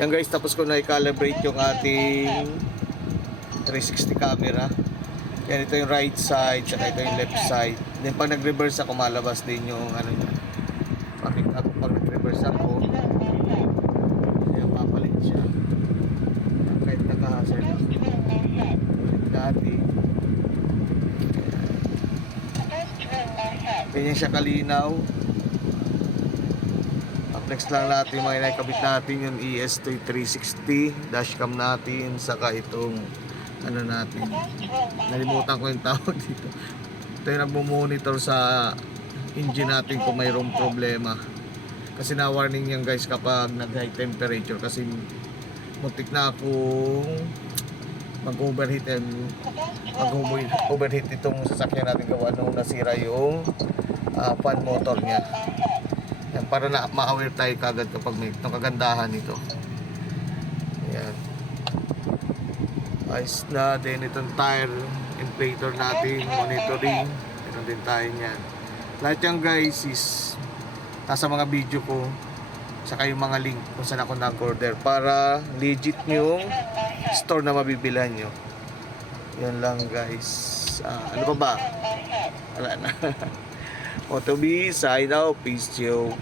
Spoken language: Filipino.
Yan guys, tapos ko na i-calibrate yung ating 360 camera. Yan, ito yung right side, saka ito yung left side. Then pag nag-reverse ako, malabas din yung ano niya. Pag, ako, pag nag-reverse ako, yan, papalit siya. Kahit naka-hazard ako. Dati. Ganyan siya kalinaw. Flex lang natin mga inakabit natin yung E ES360 dashcam natin saka itong ano natin nalimutan ko yung tawag dito. Ito yung nagmo-monitor sa engine natin kung mayroong problema. Kasi na-warning yan guys kapag nag high temperature kasi muntik na akong mag-overheat and mag-overheat itong sasakyan natin gawa nung nasira yung ah, fan motor niya yan, para na ma-aware tayo kagad kapag may itong kagandahan nito. Yan. Ayos na. Then itong tire inflator natin, monitoring. Meron din tayo niyan. Lahat yan guys is nasa mga video ko saka yung mga link kung saan ako nag-order para legit yung store na mabibilhan nyo. Yan lang guys. Ah, ano pa ba? Wala na. o to be side out. Peace, Joe.